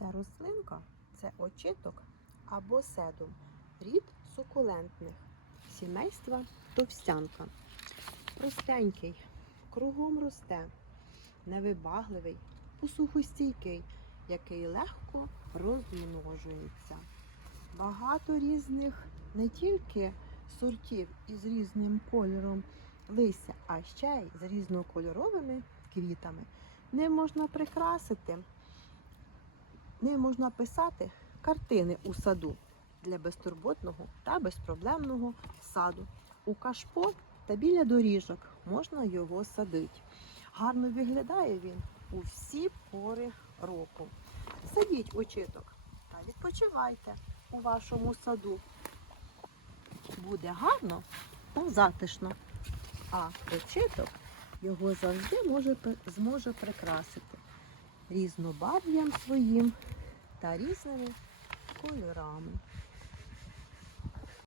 Ця рослинка це очиток або седум, рід сукулентних, сімейства товстянка. Простенький, кругом росте, невибагливий, посухостійкий, який легко розмножується. Багато різних не тільки сортів із різним кольором листя, а ще й з різнокольоровими квітами. Ним можна прикрасити, ним можна писати картини у саду для безтурботного та безпроблемного саду. У кашпо та біля доріжок можна його садити. Гарно виглядає він у всі пори року. Садіть очиток та відпочивайте у вашому саду. Буде гарно та затишно. А очиток його завжди може, зможе прикрасити різнобарв'ям своїм та різними кольорами.